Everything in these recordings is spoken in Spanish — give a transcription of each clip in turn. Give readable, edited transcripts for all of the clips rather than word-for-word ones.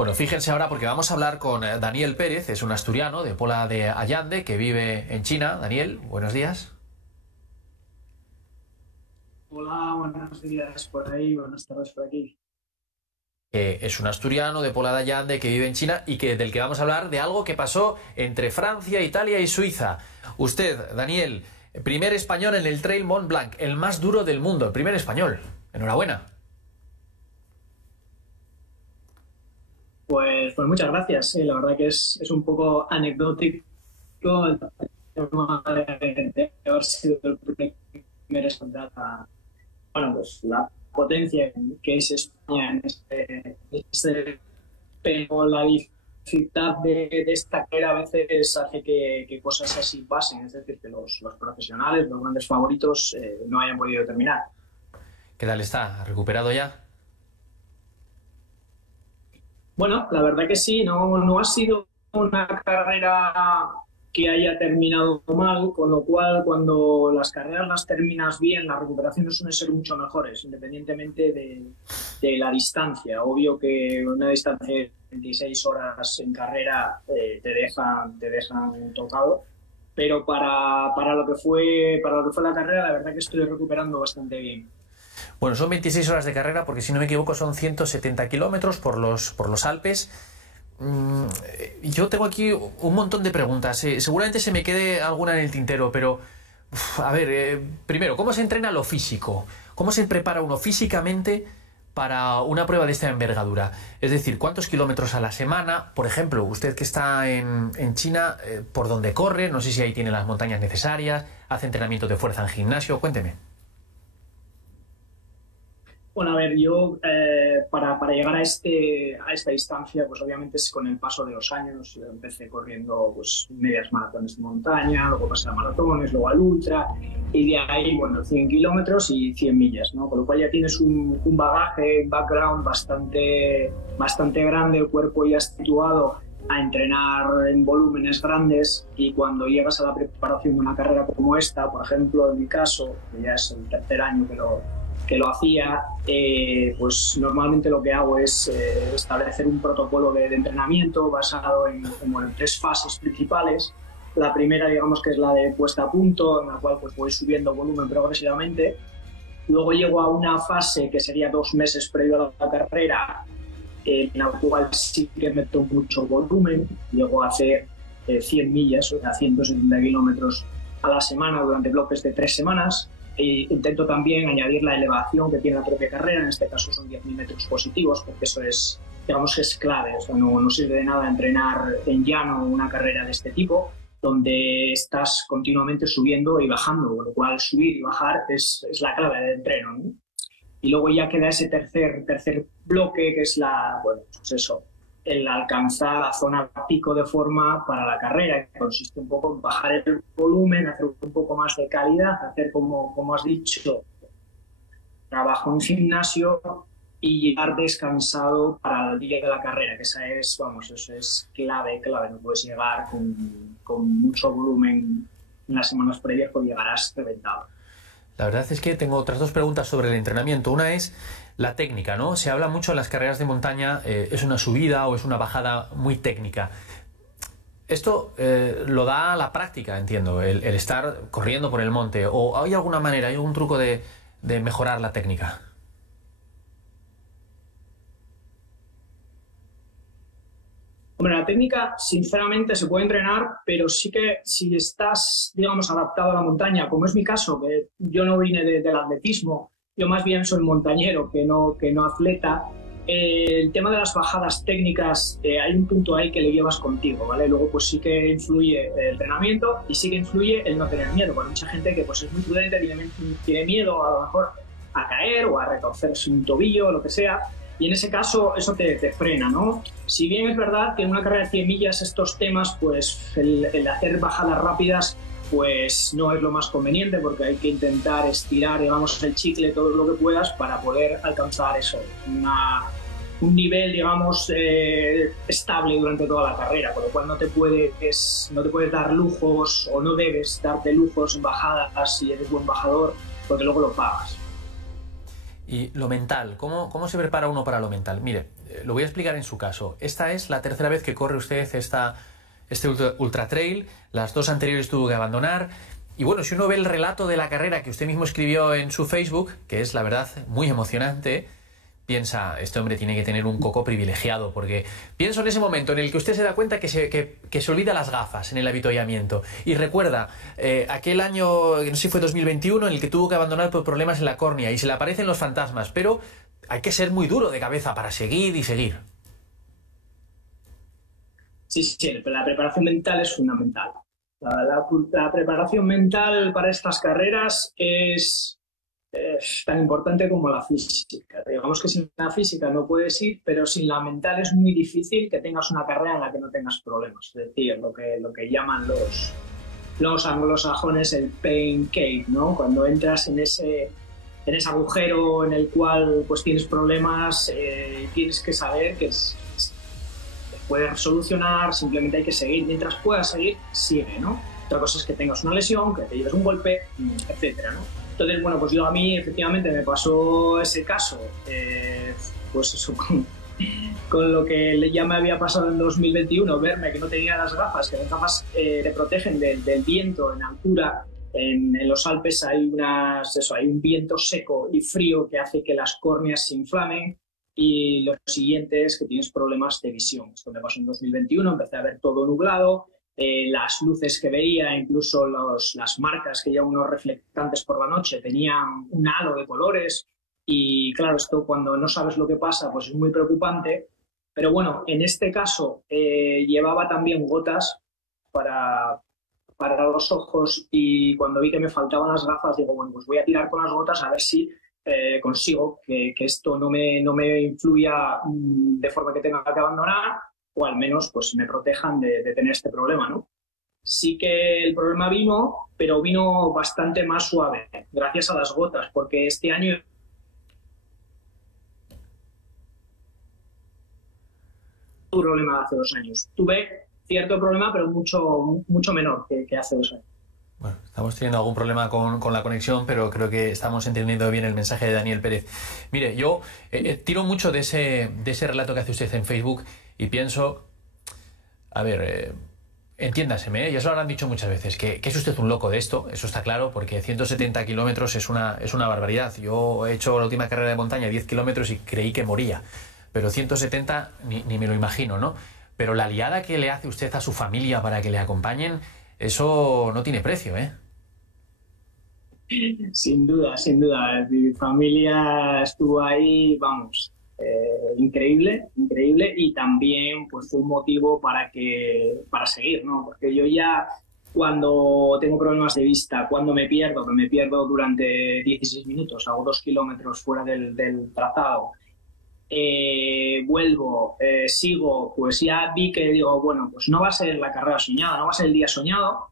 Bueno, fíjense ahora porque vamos a hablar con Daniel Pérez, es un asturiano de Pola de Allande que vive en China. Daniel, buenos días. Hola, buenos días por ahí, buenas tardes por aquí. Es un asturiano de Pola de Allande que vive en China y del que vamos a hablar de algo que pasó entre Francia, Italia y Suiza. Usted, Daniel, primer español en el Trail Mont Blanc, el más duro del mundo, el primer español. Enhorabuena. Pues muchas gracias. Sí, la verdad que es un poco anecdótico el tema de haber sido el primer español. Bueno, pues la potencia que es España pero la dificultad de esta carrera a veces hace que cosas así pasen, es decir, que los profesionales, los grandes favoritos, no hayan podido terminar. ¿Qué tal está? ¿Recuperado ya? Bueno, la verdad que sí, no ha sido una carrera que haya terminado mal, con lo cual cuando las carreras las terminas bien, las recuperaciones suelen ser mucho mejores, independientemente de la distancia. Obvio que una distancia de 26 horas en carrera te dejan tocado, pero para lo que fue la carrera, la verdad que estoy recuperando bastante bien. Bueno, son 26 horas de carrera porque si no me equivoco son 170 kilómetros por los Alpes. Yo tengo aquí un montón de preguntas. Seguramente se me quede alguna en el tintero, pero a ver, primero, ¿cómo se entrena lo físico? ¿Cómo se prepara uno físicamente para una prueba de esta envergadura? Es decir, ¿cuántos kilómetros a la semana? Por ejemplo, usted que está en China, ¿por dónde corre? No sé si ahí tiene las montañas necesarias, hace entrenamiento de fuerza en gimnasio. Cuénteme. Bueno, a ver, yo para llegar a esta distancia, pues obviamente es con el paso de los años. Yo empecé corriendo pues medias maratones de montaña, luego pasé a maratones, luego al ultra, y de ahí, bueno, 100 kilómetros y 100 millas, ¿no? Con lo cual ya tienes un bagaje, un background bastante grande, el cuerpo ya está situado a entrenar en volúmenes grandes, y cuando llegas a la preparación de una carrera como esta, por ejemplo, en mi caso, que ya es el tercer año que lo hacía, pues normalmente lo que hago es establecer un protocolo de entrenamiento basado en tres fases principales. La primera, digamos, que es la de puesta a punto, en la cual pues voy subiendo volumen progresivamente. Luego llego a una fase que sería 2 meses previo a la carrera, en la cual sí que meto mucho volumen. Llego a hacer 100 millas, o sea, 170 kilómetros a la semana durante bloques de 3 semanas. Intento también añadir la elevación que tiene la propia carrera, en este caso son 10.000 metros positivos, porque eso es, digamos que es clave. O sea, no sirve de nada entrenar en llano una carrera de este tipo, donde estás continuamente subiendo y bajando, con lo cual subir y bajar es la clave del entreno, ¿no? Y luego ya queda ese tercer bloque, que es pues eso, el alcanzar la zona pico de forma para la carrera, que consiste un poco en bajar el volumen, hacer un poco más de calidad, hacer, como has dicho, trabajo en gimnasio y llegar descansado para el día de la carrera, que eso es clave, no puedes llegar con mucho volumen en las semanas previas, porque llegarás reventado. La verdad es que tengo otras dos preguntas sobre el entrenamiento. Una es la técnica, ¿no? Se habla mucho en las carreras de montaña, es una subida o es una bajada muy técnica. Esto lo da la práctica, entiendo, el estar corriendo por el monte. ¿O hay alguna manera, hay algún truco de mejorar la técnica? Hombre, la técnica, sinceramente, se puede entrenar, pero sí que si estás, digamos, adaptado a la montaña, como es mi caso, que yo no vine del atletismo, yo más bien soy montañero que no atleta. El tema de las bajadas técnicas, hay un punto ahí que le llevas contigo, ¿vale? Luego, pues sí que influye el entrenamiento y sí que influye el no tener miedo. Porque mucha gente que pues es muy prudente, tiene miedo a lo mejor a caer o a retorcerse un tobillo o lo que sea. Y en ese caso eso te frena, ¿no? Si bien es verdad que en una carrera de 100 millas estos temas, pues el hacer bajadas rápidas pues no es lo más conveniente, porque hay que intentar estirar, digamos, el chicle todo lo que puedas para poder alcanzar eso, un nivel, digamos, estable durante toda la carrera, por lo cual no te puedes dar lujos, o no debes darte lujos en bajadas si eres buen bajador, porque luego lo pagas. Y lo mental, ¿cómo se prepara uno para lo mental? Mire, lo voy a explicar en su caso. Esta es la tercera vez que corre usted este ultra trail, las dos anteriores tuvo que abandonar. Y bueno, si uno ve el relato de la carrera que usted mismo escribió en su Facebook, que es la verdad muy emocionante, piensa, este hombre tiene que tener un coco privilegiado, porque pienso en ese momento en el que usted se da cuenta que se olvida las gafas en el avituallamiento y recuerda aquel año, no sé si fue 2021, en el que tuvo que abandonar por problemas en la córnea y se le aparecen los fantasmas, pero hay que ser muy duro de cabeza para seguir y seguir. Sí, sí, la preparación mental es fundamental. La preparación mental para estas carreras es tan importante como la física. Digamos que sin la física no puedes ir, pero sin la mental es muy difícil que tengas una carrera en la que no tengas problemas. Es decir, lo que llaman los anglosajones el pain cave, ¿no? Cuando entras en ese agujero en el cual pues tienes problemas, tienes que saber que puedes solucionar, simplemente hay que seguir. Mientras puedas seguir, sigue, ¿no? Otra cosa es que tengas una lesión, que te lleves un golpe, etcétera, ¿no? Entonces, bueno, pues a mí efectivamente me pasó ese caso, pues eso, con lo que ya me había pasado en 2021, verme que no tenía las gafas, que las gafas te protegen del viento en altura. En los Alpes hay un viento seco y frío que hace que las córneas se inflamen. Y lo siguiente es que tienes problemas de visión. Esto me pasó en 2021, empecé a ver todo nublado, las luces que veía, incluso las marcas que llevan unos reflectantes por la noche, tenían un halo de colores y claro, esto cuando no sabes lo que pasa pues es muy preocupante, pero bueno, en este caso llevaba también gotas para los ojos y cuando vi que me faltaban las gafas digo, bueno, pues voy a tirar con las gotas a ver si consigo que esto no me influya de forma que tenga que abandonar o al menos pues me protejan de tener este problema, ¿no? Sí que el problema vino, pero vino bastante más suave gracias a las gotas, porque este año tuve un problema de hace 2 años. Tuve cierto problema, pero mucho menor que hace 2 años. Bueno, estamos teniendo algún problema con la conexión, pero creo que estamos entendiendo bien el mensaje de Daniel Pérez. Mire, yo tiro mucho de ese relato que hace usted en Facebook y pienso, a ver, entiéndaseme, ya se lo habrán dicho muchas veces, que es usted un loco de esto, eso está claro, porque 170 kilómetros es una barbaridad. Yo he hecho la última carrera de montaña 10 kilómetros y creí que moría, pero 170 ni me lo imagino, ¿no? Pero la liada que le hace usted a su familia para que le acompañen, eso no tiene precio, ¿eh? Sin duda, sin duda. Mi familia estuvo ahí, vamos, increíble, increíble, y también pues fue un motivo para seguir, ¿no? Porque yo ya cuando tengo problemas de vista, cuando me pierdo, que me pierdo durante 16 minutos, hago 2 kilómetros fuera del trazado, vuelvo, sigo, pues ya vi que digo, bueno, pues no va a ser la carrera soñada, no va a ser el día soñado,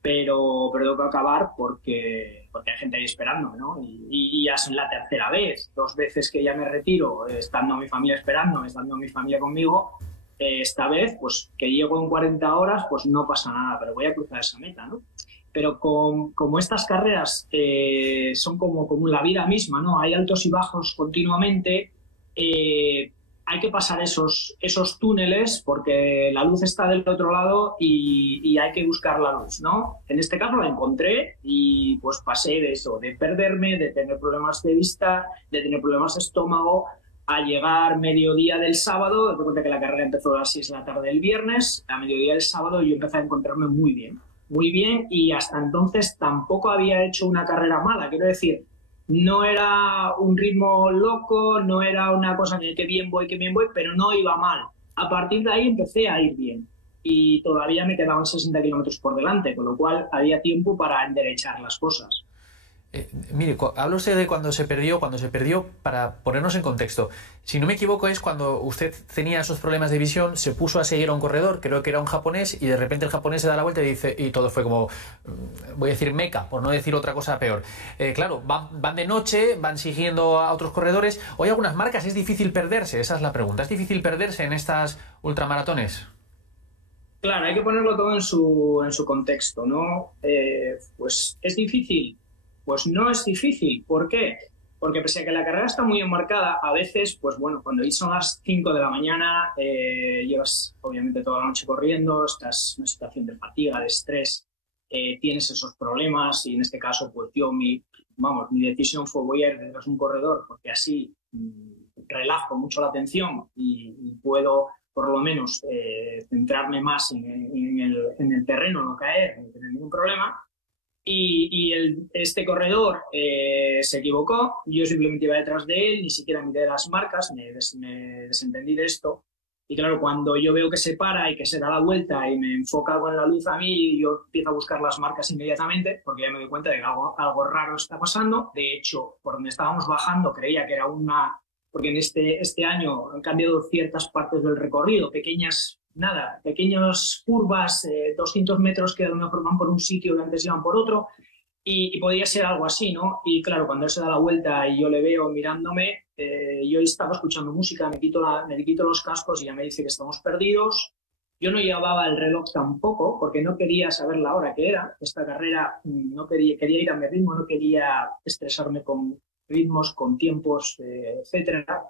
pero tengo que acabar porque hay gente ahí esperando, ¿no? Y ya es la tercera vez, 2 veces que ya me retiro, estando mi familia esperando, estando mi familia conmigo, esta vez, pues que llego en 40 horas, pues no pasa nada, pero voy a cruzar esa meta, ¿no? Pero como estas carreras son como la vida misma, ¿no? Hay altos y bajos continuamente, hay que pasar esos túneles porque la luz está del otro lado y hay que buscar la luz, ¿no? En este caso la encontré y pues pasé de eso, de perderme, de tener problemas de vista, de tener problemas de estómago, a llegar mediodía del sábado. Te cuenta que la carrera empezó a las 6 de la tarde del viernes, a mediodía del sábado yo empecé a encontrarme muy bien, y hasta entonces tampoco había hecho una carrera mala, quiero decir, no era un ritmo loco, no era una cosa en la que bien voy, pero no iba mal. A partir de ahí empecé a ir bien y todavía me quedaban 60 kilómetros por delante, con lo cual había tiempo para enderechar las cosas. Mire, habla usted de cuando se perdió, para ponernos en contexto. Si no me equivoco es cuando usted tenía esos problemas de visión, se puso a seguir a un corredor, creo que era un japonés, y de repente el japonés se da la vuelta y dice, y todo fue como, voy a decir meca, por no decir otra cosa peor. Claro, van de noche, van siguiendo a otros corredores. Hoy algunas marcas es difícil perderse, esa es la pregunta. ¿Es difícil perderse en estas ultramaratones? Claro, hay que ponerlo todo en su contexto, ¿no? Pues es difícil. Pues no es difícil. ¿Por qué? porque pese a que la carrera está muy enmarcada, a veces, pues bueno, cuando son las 5 de la mañana, llevas obviamente toda la noche corriendo, estás en una situación de fatiga, de estrés, tienes esos problemas y en este caso, pues yo, mi decisión fue voy a ir detrás de un corredor porque así relajo mucho la atención y puedo por lo menos centrarme más en el terreno, no caer, no tener ningún problema. Este corredor se equivocó, yo simplemente iba detrás de él, ni siquiera miré las marcas, me desentendí de esto. Y claro, cuando yo veo que se para y que se da la vuelta y me enfoca con la luz a mí, yo empiezo a buscar las marcas inmediatamente, porque ya me doy cuenta de que algo raro está pasando. De hecho, por donde estábamos bajando creía que era porque en este año han cambiado ciertas partes del recorrido, pequeñas curvas, 200 metros que de alguna forma van por un sitio y antes iban por otro, y podía ser algo así, ¿no? Y claro, cuando él se da la vuelta y yo le veo mirándome, yo estaba escuchando música, me quito los cascos y ya me dice que estamos perdidos. Yo no llevaba el reloj tampoco, porque no quería saber la hora que era. Esta carrera quería ir a mi ritmo, no quería estresarme con ritmos, con tiempos, etcétera.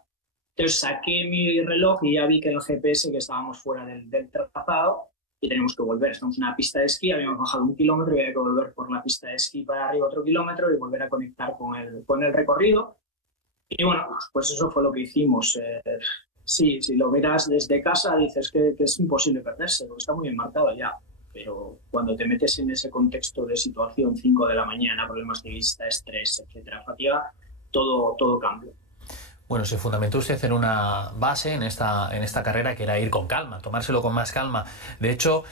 Entonces saqué mi reloj y ya vi que en el GPS que estábamos fuera del trazado y tenemos que volver. Estamos en una pista de esquí, habíamos bajado 1 kilómetro y había que volver por la pista de esquí para arriba otro kilómetro y volver a conectar con el recorrido. Y bueno, pues eso fue lo que hicimos. Sí, si lo verás desde casa dices que es imposible perderse, porque está muy enmarcado ya. Pero cuando te metes en ese contexto de situación, 5 de la mañana, problemas de vista, estrés, etcétera, fatiga, todo cambia. Bueno, se fundamentó usted en una base en esta carrera que era ir con calma, tomárselo con más calma. De hecho,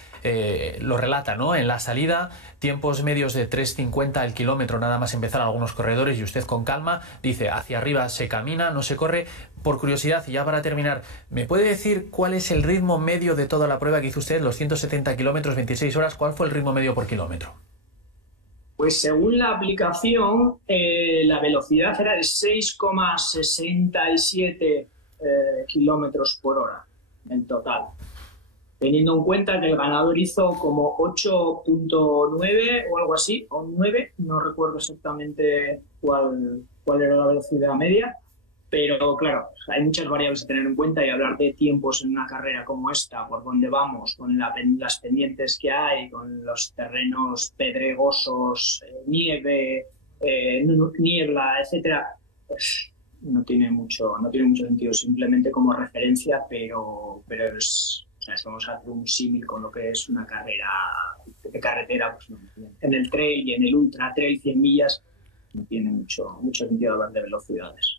lo relata, ¿no? En la salida, tiempos medios de 3:50 al kilómetro, nada más empezar algunos corredores y usted con calma dice, hacia arriba se camina, no se corre. Por curiosidad, y ya para terminar, ¿me puede decir cuál es el ritmo medio de toda la prueba que hizo usted, los 170 kilómetros, 26 horas? ¿Cuál fue el ritmo medio por kilómetro? Pues según la aplicación, la velocidad era de 6,67 kilómetros por hora en total. Teniendo en cuenta que el ganador hizo como 8,9 o algo así, o 9, no recuerdo exactamente cuál era la velocidad media. Pero claro, hay muchas variables a tener en cuenta y hablar de tiempos en una carrera como esta, por dónde vamos, con las pendientes que hay, con los terrenos pedregosos, nieve, niebla, etcétera, pues no tiene mucho sentido, simplemente como referencia, pero es, o sea, si vamos a hacer un símil con lo que es una carrera de carretera, pues no, en el trail y en el ultra trail 100 millas no tiene mucho sentido hablar de velocidades.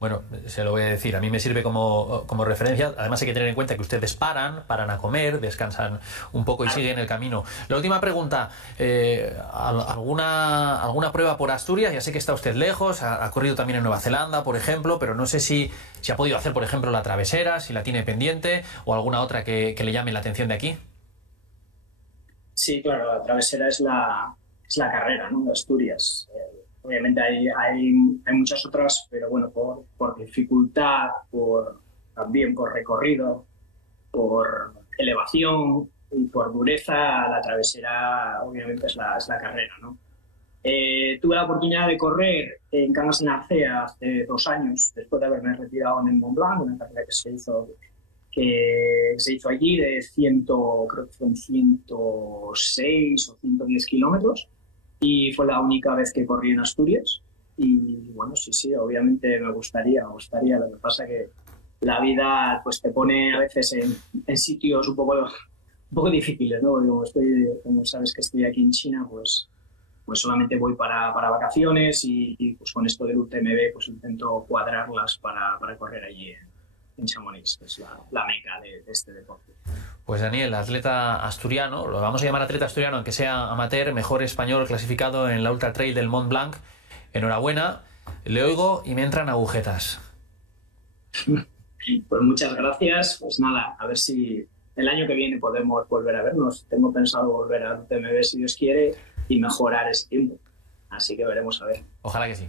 Bueno, se lo voy a decir, a mí me sirve como referencia. Además hay que tener en cuenta que ustedes paran a comer, descansan un poco y siguen el camino. La última pregunta, ¿alguna prueba por Asturias? Ya sé que está usted lejos, ha corrido también en Nueva Zelanda, por ejemplo, pero no sé si ha podido hacer, por ejemplo, la travesera, si la tiene pendiente o alguna otra que le llame la atención de aquí. Sí, claro, la travesera es la carrera, ¿no?, de Asturias. Obviamente hay muchas otras, pero bueno, por dificultad, también por recorrido, por elevación y por dureza, la travesera obviamente es la carrera, ¿no? Tuve la oportunidad de correr en Cangas de Narcea hace 2 años, después de haberme retirado en el Mont Blanc, una carrera que se hizo allí de creo que fueron 106 o 110 kilómetros. Y fue la única vez que corrí en Asturias. Y bueno, sí, obviamente me gustaría. Lo que pasa que la vida pues te pone a veces en sitios un poco difíciles, ¿no? Como sabes que estoy aquí en China, pues solamente voy para vacaciones y pues con esto del UTMB pues intento cuadrarlas para correr allí en Chamonix, que es la meca de este deporte. Pues Daniel, atleta asturiano, lo vamos a llamar atleta asturiano, aunque sea amateur, mejor español clasificado en la Ultra Trail del Mont Blanc. Enhorabuena, le oigo y me entran agujetas. Pues muchas gracias. Pues nada, a ver si el año que viene podemos volver a vernos. Tengo pensado volver al UTMB si Dios quiere y mejorar ese tiempo. Así que veremos a ver. Ojalá que sí.